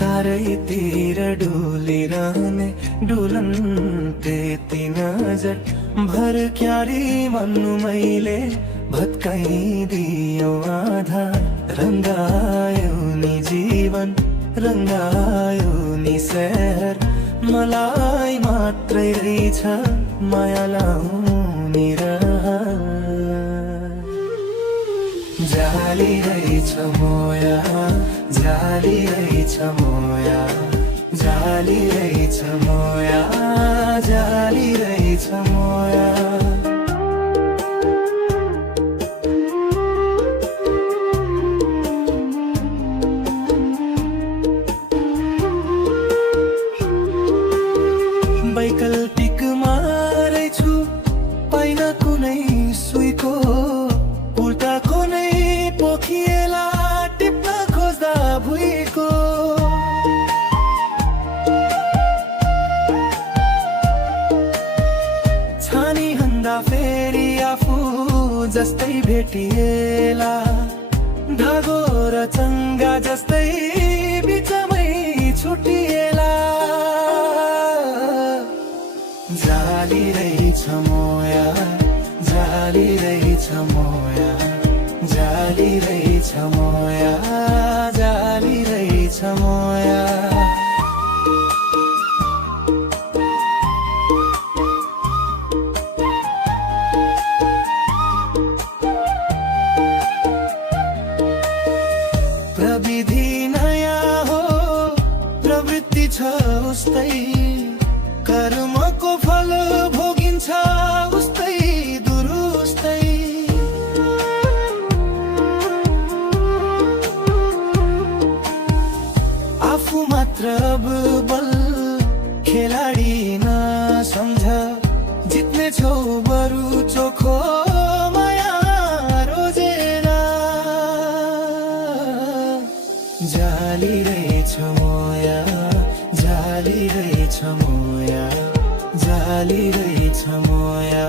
चारैतिर डुलिरहने डुलन्ते ती नजर भर क्यारी भन्नु मैले भत्काइदियो आधा रङ्गायो नि जीवन रङ्गायो नि शहर मलाई मात्रै रहेछ माया लाउने रहर जाली रहेछ मोया जाली रहेछ मोया जाली रहेछ मोया जाली रहेछ मोया वैकल्पिक मारेछु पाइन कुनै सुईको उल्टाको नै पोखिएला टिप्न खोज्दा भुइँको छानी हन्दा फेरि आफू जस्तै भेटिएला धागो र चङ्गा जस्तै बिचमै छुटिएला जाली रहेछ मोया जाली रहेछ मोया जाली रहेछ मोया जाली रहेछ मोया प्रविधि नयाँ हो प्रवृत्ति छ उस्तै कर्मको फल भोगिन्छ उस्तै दुरुस्तै आफू मात्र अब बल खेलाडी नसम्झ जित्ने छौ बरु चोखो माया रोजेर जाली रहेछ मोया जाली रहेछ मोया जाली रहेछ मोया